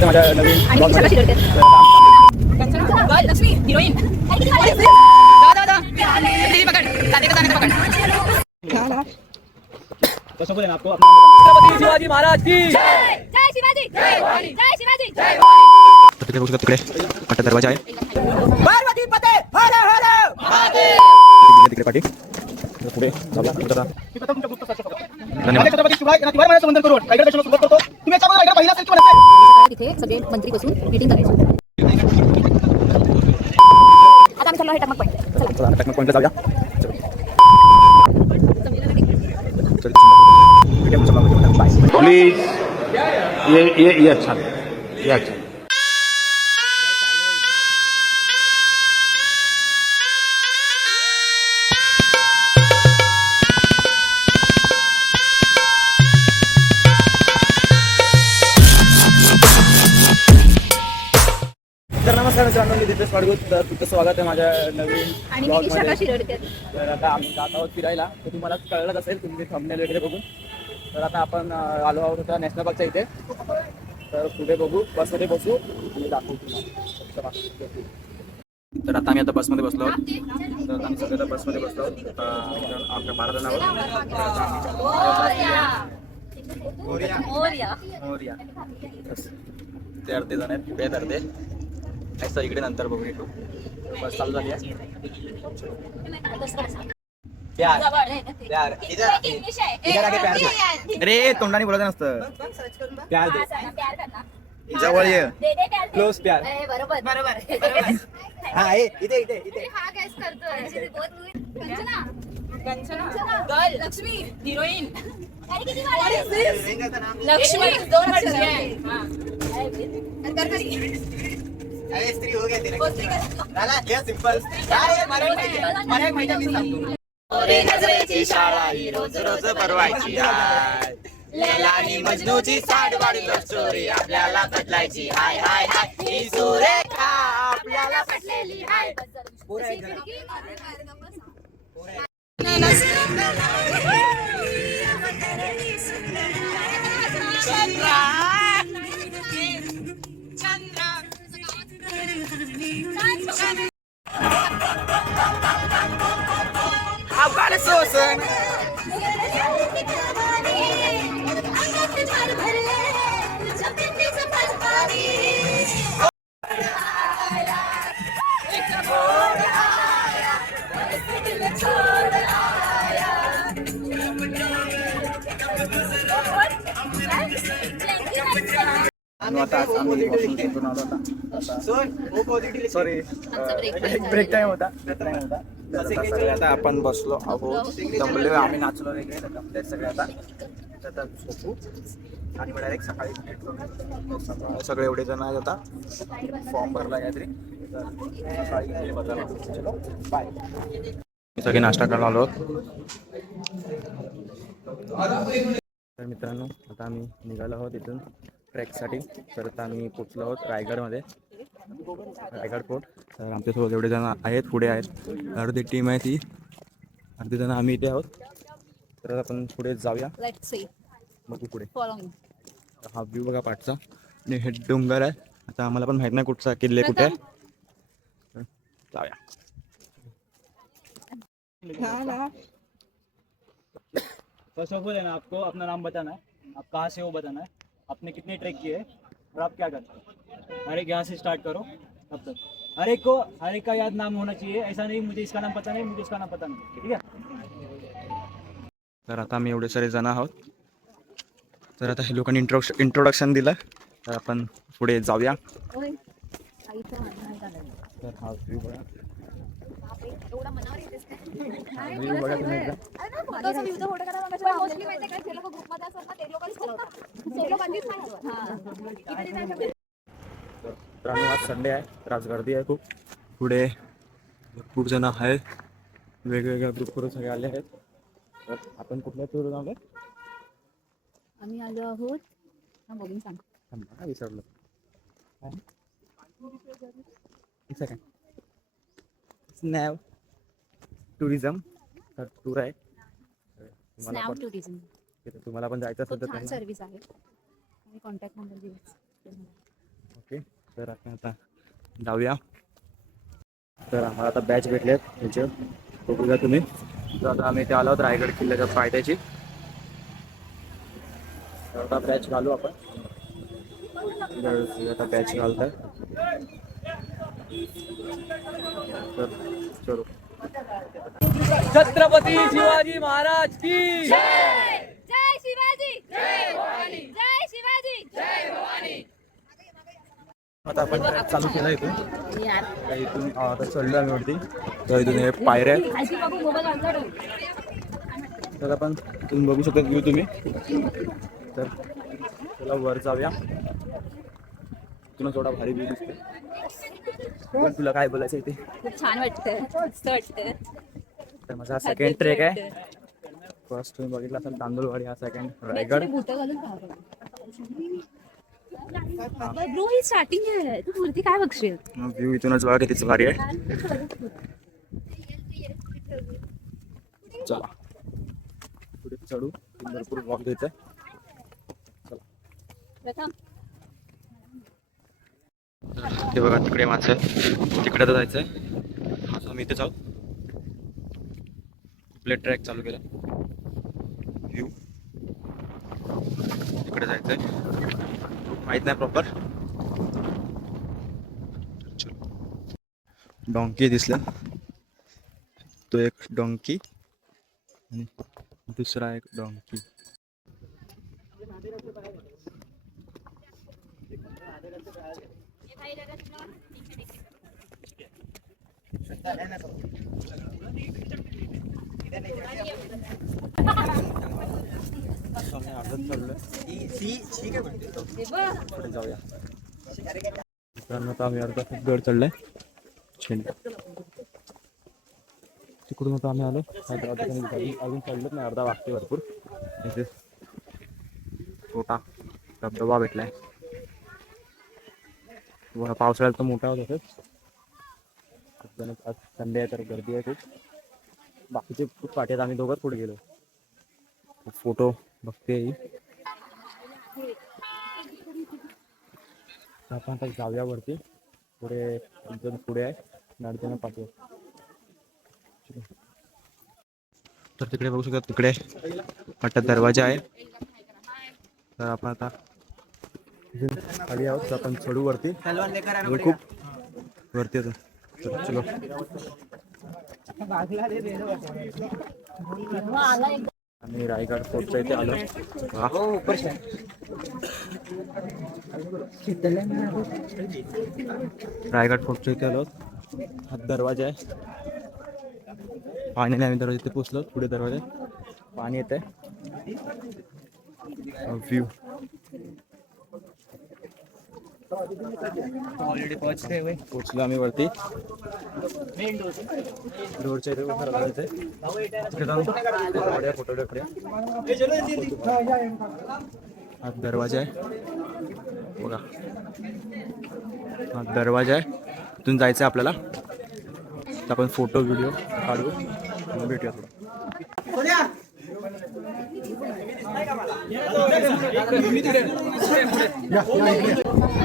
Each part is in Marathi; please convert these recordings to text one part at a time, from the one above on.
माझ्या नवीन आपको शिवाजी महाराज की तिकडे बघू शकता तिकडे मोठा दरवाजा आहे पते हर हर तिकडे तिकडे पाठी पुढे धन्यवाद तिथे सगळे मंत्री बसून मीटिंग करायची. आता आम्ही चाललो आहे टकमक पॉईंट चला. चला आता पॉईंटला जाऊया. प्लीज ये ये ये अच्छा ये अच्छा. मित्रांनो मी दिपेश पाडगुत तर तुमचं स्वागत आहे माझ्या नवीन आणि मी blog विशाखा मध्ये. शिरोडकर तर आता आम्ही जात आहोत फिरायला. तर तुम्हाला कळलंच असेल तुम्ही थंबनेल वगैरे बघून. तर आता आपण अं, आलो आहोत आता नॅशनल पार्कच्या इथे. तर पुढे बघू बसमध्ये बसू आणि दाखवू तुम्हाला. चला. तर आता आम्ही आता बसमध्ये बसलो आहोत. तर आम्ही सगळे आता बसमध्ये बसलो आहोत. आता आपल्या बारा जण आहोत. मोरया मोरया. बस. ते अर्धे जण आहेत पुढे आहेत अर्धे असं इकडे नंतर बघू भेटू बस चालू झाली आहे प्यार प्यार. इंग्लिश आहे. इधर आके प्यार दे. अरे तोंडाने बोलायचं नसतं. प्यार दे. प्यार करना जवळ ये. दे दे प्यार बरोबर. हा इथे इथे इथे. हा गॅस करतोय. Kanchana. Kanchana. Girl Lakshmi heroine. Lakshmi. दोन हा. नजरेची शाळा ही रोज रोज परवायची आणि मजनूची साड वाढी स्टोरी आपल्याला बदलायची हाय हाय हाय. ही सुरेखा आपल्याला पटलेली आहे आता आज आम्ही बसून तिथून आलो आता. सॉरी ब्रेक टाइम होता ब्रेक टाइम होता. तर आता सगळे आता आपण बसलो आहोत. दमले आम्ही नाचलो वगैरे सगळे आता. तर आता झोपू. आणि मग डायरेक्ट सकाळी सगळे एवढे जण आहेत आता. फॉर्म भरला काहीतरी. तर सकाळी. चलो बाय सगळे नाश्ता करायला आलो तर मित्रांनो आता आम्ही निघालो आहोत इथून. ट्रेकसाठी. तर आता आम्ही पोचलो आहोत रायगडमध्ये. रायगड फोर्ट तर आमच्यासोबत एवढे जण आहेत पुढे आहेत. अर्धी टीम आहे ती. अर्धी जण आम्ही इथे आहोत. तर आपण पुढे जाऊया. लेट्स सी बघू पुढे. हा व्ह्यू बघा पाठचा. आणि हे डोंगर आहे. आता आम्हाला पण माहीत नाही कुठचा किल्ले कुठे आहे. जाऊया. फर्स्ट ऑफ ऑल है ना आपको अपना नाम बताना है. आप कहाँ से हो बताना है? आपने कितने ट्रैक किए हैं? और आप क्या करते हैं? हर एक यहाँ से स्टार्ट करो तब तक। हर एक को हर एक का याद नाम होना चाहिए। ऐसा नहीं मुझे इसका नाम पता नहीं मुझे इसका नाम पता नहीं। ठीक है? तर आता आम्ही एवढे सारे जण आहोत. तर आता हे लोकांनी इंट्रोक्श इंट्रोडक्शन दिलं. तर आपण पुढे जाऊया. तर हा व्ह्यू बघा. एवढा मनावर येतेस. हा. आज संडे आहे तर आज गर्दी आहे खूप. पुढे भरपूर जण आहेत. वेगवेगळ्या ग्रुपवरून सगळे आले आहेत. तर आपण कुठल्या टूर आलो आम्ही आलो आहोत. हा बघून सांग. हा, विसरलो. काय? एक सेकंड स्नॅव टुरिझम तर टूर आहे. तुम्हाला स्नॅप पण टुरिझम तिथे तुम्हाला पण जायचं असेल खूप तर छान त्यांना- सर्व्हिस आहे. आणि कॉन्टॅक्ट नंबर दिला तर आपण आता जाऊया. तर आम्हाला आता बॅच भेटलेत त्याचे. बघूया तुम्ही. तर आता आम्ही इथे आलो आहोत रायगड किल्ल्याच्या फायद्याची. तर आता बॅच घालू आपण. तर आता बॅच घालत तर चलो. छत्रपती शिवाजी महाराज की जय शिवाजी. जय भवानी जय शिवाजी. आता आपण ट्रॅक चालू केला इथून. तर इथून अं, आता चढलो आम्ही वरती. तर इथून हे पायऱ्या आहेत. तर आपण तुम्ही बघू शकता व्ह्यू तुम्ही. तर चला वर जाऊया. तुला थोडा भारी व्ह्यू दिसते तुला काय बोलायचं इथे खूप छान वाटतंय. वाटतंय. तर माझा सेकंड ट्रेक आहे. फर्स्ट तुम्ही बघितला असेल तांदूळवाडी हा सेकंड रायगड. ब्रो ही स्टार्टिंग आहे. तू वरती काय बघशील? व्ह्यू इथूनच बघा कितीच भारी आहे. चला. पुढे चढू. भरपूर वॉक घ्यायचं प्रथम. ते बघा तिकडे माझं. तिकडे तर जायचं आहे माझं मी इथे जाऊ. आपले ट्रॅक चालू केला. व्ह्यू तिकडे जायचं आहे माहीत नाही प्रॉपर डॉंकी दिसला. तो एक डॉंकी आणि दुसरा एक डॉंकी आम्ही अर्धच चाललोय पुढे जाऊया मित्रांनो आता आम्ही अर्धा खूप गड चढलाय. शेंड तिकडून आता आम्ही आलो. हैदराबाद ठिकाणी अजून अजून चढलोच नाही अर्धा वागते भरपूर. इथे छोटा धबधबा भेटलाय. पावसाळ्यात तर मोठा होत असेल. आज संडे आहे तर गर्दी आहे खूप. बाकीचे खूप पाठी आम्ही दोघंच पुढे गेलो. फोटो बघते तर आपण आता जाऊया वरती. पुढे एक जण पुढे आहे. नडजण अडचण पाठी तर तिकडे बघू शकता तिकडे वाटतं दरवाजा आहे. तर आपण आता खाली आहोत आपण चढू वरती. खूप वरती येतो. चलो आम्ही रायगड फोर्टच्या इथे आलो. रायगड फोर्टच्या इथे आलो. हा दरवाजा आहे. पाण्याने आम्ही दरवाजा इथे पोचलो पुढे दरवाजा. पाणी येत आहे व्ह्यू ऑलरेडी पहुंचते हुए। आम्ही वरती. रोडच्या इथे उभं राहायचं फोटो हा दरवाजा आहे. बघा. हा दरवाजा आहे. तिथून जायचं आहे आपल्याला. तर आपण फोटो व्हिडिओ काढू. भेटूया थोडं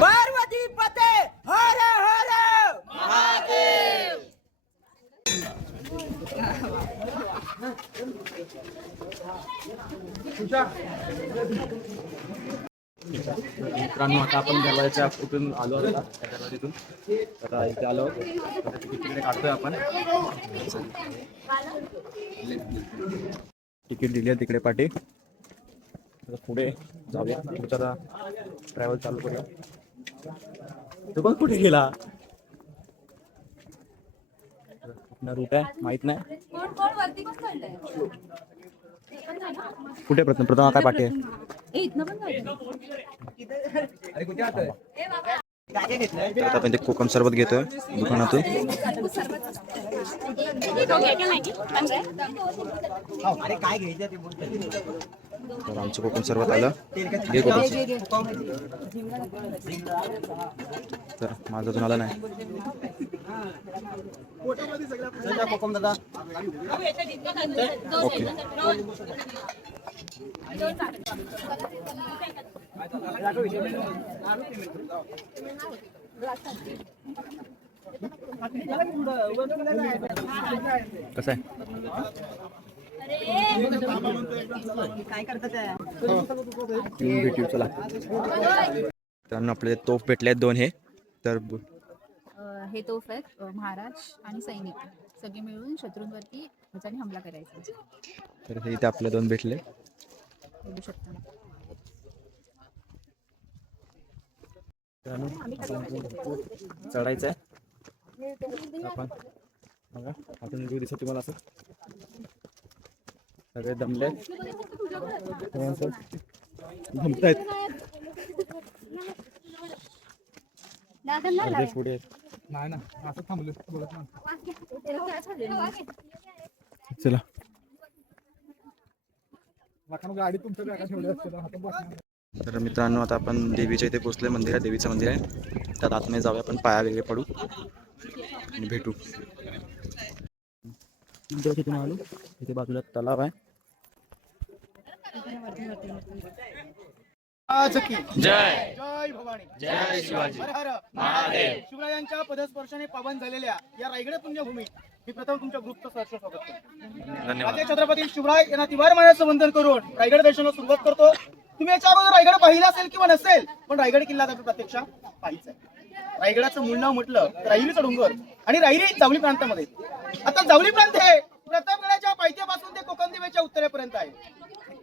पार्वती पते मित्रांनो आता आपण दरवाजाच्या कुठून आलो आता तिथून आता इथे आलो. तिकीट तिकडे काढतोय आपण. तिकीट दिली आहे तिकडे पाठी. पुढे जाऊया. पुढचा आता ट्रॅव्हल चालू करूया. तो पण कुठे गेला? रूट आहे? माहीत नाही. कुठे प्रथम? प्रथम काय पाठी आहे. आता आपण ते कोकम सरबत घेतोय दुकानातून. तर आमचं कोकम सरबत आलं. घे. तर माझं अजून आलं नाही. ओके. कसं आहे? येऊन भेटू चला मित्रांनो आपले तोफ भेटले आहेत दोन हे तर हे तोफ आहेत महाराज आणि सैनिक. सगळे मिळून शत्रूंवरती ह्याच्याने हमला करायचा. तर हे इथे आपले दोन भेटले. शकता चढायचं आहे आपण बघा दिसत तुम्हाला असं सगळे दमले दमतायत. अर्धे पुढे. आहेत. चला. तर मित्रांनो आता आपण देवीच्या इथे पोहोचलोय. मंदिर आहे देवीचं मंदिर आहे. त्यात आतमध्ये जाऊया आपण. पाया वगैरे पडू. आणि भेटू. आलो इथे बाजूला तलाव आहे. जय. भवानी. जय शिवाजी. हर हर महादेव. शिवरायांच्या पदस्पर्शाने पावन झालेल्या या रायगड पुण्यभूमीत मी प्रथम तुमच्या ग्रुपचं सहर्ष स्वागत करतो. धन्यवाद. छत्रपती शिवराय यांना तिवार मानाचं वंदन करून रायगड दर्शनाला सुरुवात करतो. तुम्ही याच्या अगोदर रायगड पाहिला असेल किंवा नसेल पण रायगड किल्ला आता प्रत्यक्ष पाहिजे रायगडाचं मूळ नाव म्हटलं तर राहिरीचा डोंगर आणि राहिरी जावली प्रांतामध्ये. आता जावली प्रांत हे प्रतापगडाच्या पायथ्यापासून ते कोकण उत्तरेपर्यंत आहे.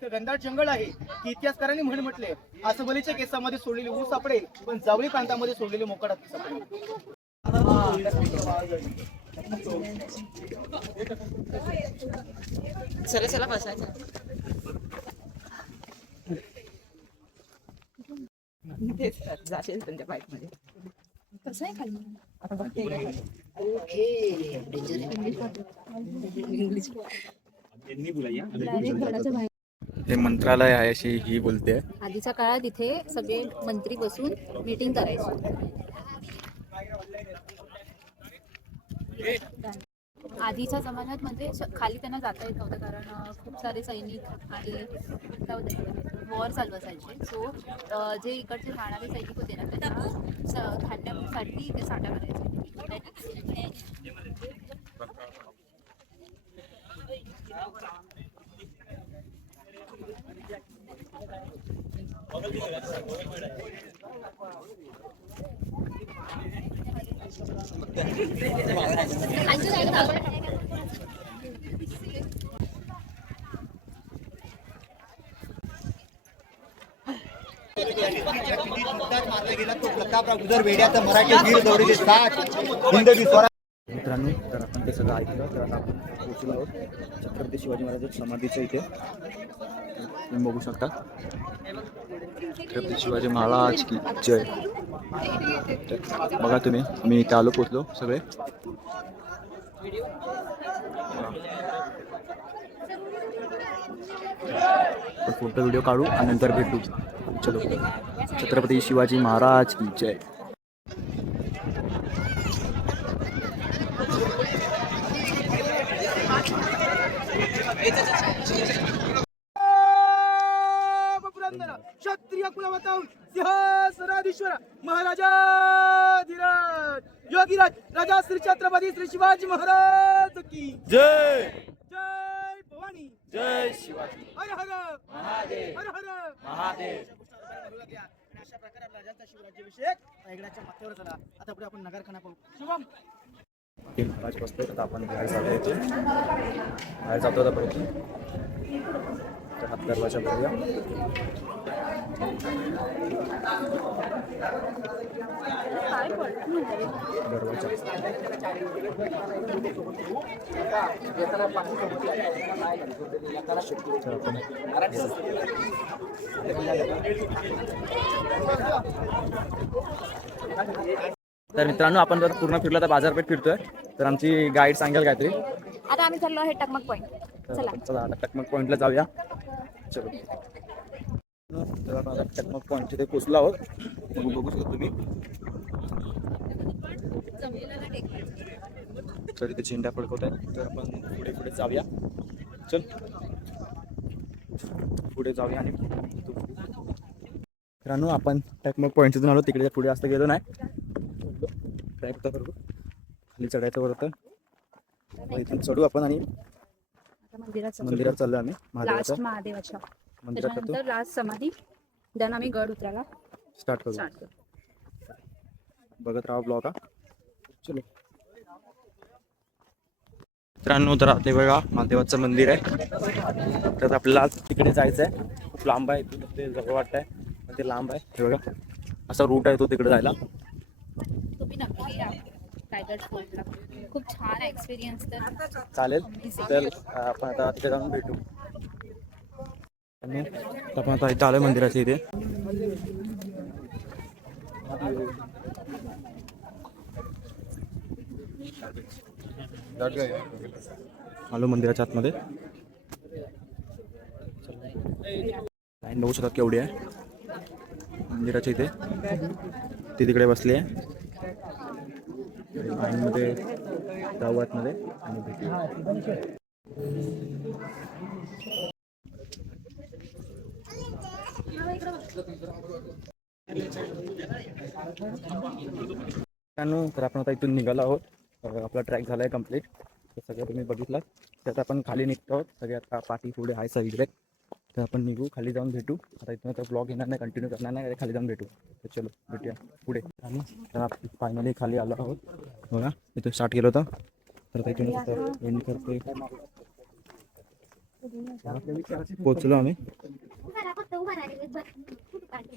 घनदाट जंगल आहे की इतिहासकारांनी म्हण म्हटले आसबलीच्या केसामध्ये सोडलेली ऊस सापडेल पण जावळी प्रांतामध्ये सोडलेली हत्ती सापडेल. चला चला बसायचं. जाशील त्यांच्या बाईकमध्ये कसं आहे. खाली हे मंत्रालय आहे अशी ही बोलते. आधीच्या काळात इथे सगळे मंत्री बसून मीटिंग करायचे. आधीच्या जमान्यात म्हणजे खाली त्यांना जाता येत नव्हतं कारण खूप सारे सैनिक आणि वॉर चालू असायचे. सो जे इकडचे राहणारे सैनिक होते ना त्यांना स- खाण्यासाठी ते साठा करायचे. मित्रांनो तर आपण ते सगळं ऐकलं तर आता आपण पोहोचलो आहोत छत्रपती शिवाजी महाराज समाधीचं इथे. तुम्ही बघू शकता. छत्रपती शिवाजी महाराज की जय. बघा तुम्ही मी इथे आलो पोचलो सगळे. फोटो व्हिडिओ काढू आणि नंतर भेटू. चलो. छत्रपती शिवाजी महाराज की जय. पुरंदर क्षत्रिय कुलवता सिंहासनाधीश्वर महाराजाधिराज योगीराज राजा श्री छत्रपती श्री शिवाजी महाराज की जय जय भवानी जय शिवाजी हर हर महादेव हर हर महादेव अशा प्रकारे राजाचा शिवराज्याभिषेक रायगडाच्या माथ्यावर झाला आता पुढे आपण नगरखाना पाहू शुभम पाच वाजता आता आपण बाहेर जातो इथे. बाहेर जातो आता परत. तर हात दरवाजा भरूया दरवाजा आपण तर मित्रांनो आपण जर पूर्ण फिरलो तर बाजारपेठ फिरतोय. तर आमची गाईड सांगेल काहीतरी. आता आम्ही चाललो आहे टकमक पॉईंट आपण चला. आता टकमक पॉईंटला जाऊया. चलो. तर आपण आता टकमक पॉईंट तिथे पोचलो आहोत. बघू बघू शकता तुम्ही. तर इथे झेंडा फडकवत आहे. तर आपण पुढे पुढे जाऊया. चल. पुढे जाऊया आणि मित्रांनो आपण टॅकमग पॉईंट तिथून आलो. तिकडे पुढे जास्त गेलो नाही. ट्रॅक होता बरोबर. खाली चढायचं मग इथून चढू आपण आणि आता मंदिरात चाललो आम्ही लास्ट महादेवाच्या. त्याच्यानंतर लास्ट समाधी देन आम्ही गड उतरायला स्टार्ट करू. स्टार्ट करू. बघत राहा ब्लॉग हा. चलो. मित्रांनो तर ते बघा महादेवाचं मंदिर आहे. तर आपल्याला तिकडे जायचं आहे खूप लांब आहे इथून ते जवळ वाटत आहे पण ते लांब आहे. हे बघा असा रूट आहे तो तिकडे जायला. तुम्ही नक्की या. खूप छान एक्सपिरियन्स तर चालेल. तर आपण आता तिथे जाऊन भेटू. आपण आता इथं आलोय मंदिराच्या इथे. आलो मंदिराच्या आतमध्ये. लाईन बघू शकता केवढी आहे. मंदिराच्या इथे. ती तिकडे बसली आहे. लाईनमध्ये जाऊ आणि भेटू तर आपण आता इथून निघालो आहोत. आपला ट्रॅक झाला आहे कंप्लीट तर सगळं तुम्ही बघितलं त्यात आपण खाली निघतो आहोत. सगळे आता पाठी पुढे आहे सगळीकडे तर आपण निघू खाली जाऊन भेटू. आता इथून आता ब्लॉग येणार नाही कंटिन्यू करणार नाही खाली जाऊन भेटू. तर चलो भेटूया पुढे. आणि आपण फायनली खाली आलो आहोत. बघा इथं स्टार्ट केलं होतं. तर आता इथून एंड करतोय. पोचलो आम्ही.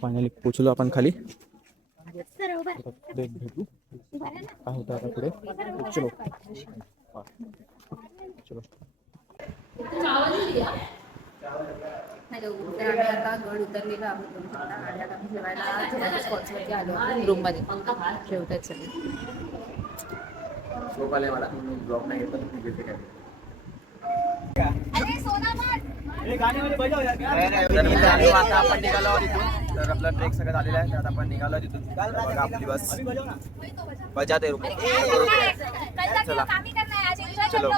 फायनली पोचलो आपण खाली. भेटू. काय होतं आता पुढे? चलो. चलो. तर आम्ही आता गड उतरलेलो आहोत. आणि आता आम्ही जेवायला स्पॉट्सवरती आलो आहोत रूममध्ये जेवतात सगळे क्या? आता आपण निघालो आहोत इथून. तर आपला ट्रेक सगळं झालेला आहे तर आता आपण निघालो आहोत इथून. बघा आपली बस बजाते रुको चला. चलो.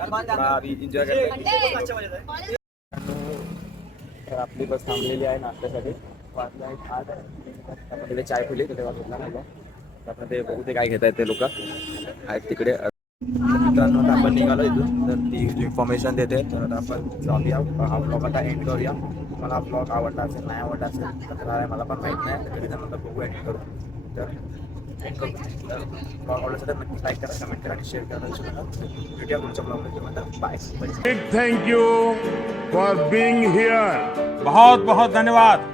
अभी एन्जॉय करते. तर आपली बस थांबलेली आहे नाश्त्यासाठी. वाजला आहे आठ. आपण तिथे चाय पिली तिथे वाजला नाही तर आपण ते बघू ते काय घेत आहेत ते लोक. आहेत तिकडे. मित्रांनो आता आपण निघालो इथून. तर ती इन्फॉर्मेशन देते. तर आपण जाऊया. हा ब्लॉग आता एंड करूया. मला हा ब्लॉग आवडला असेल नाही आवडला असेल तर मला पण माहीत नाही. तरी त्यानंतर बघू एंड करू. तर एंड करू तर ब्लॉग आवडला तर नक्की लाईक करा कमेंट करा आणि शेअर करा विसरू नका. भेटूया पुढच्या ब्लॉगमध्ये bye Big thank you you for being बहुत बहुत धन्यवाद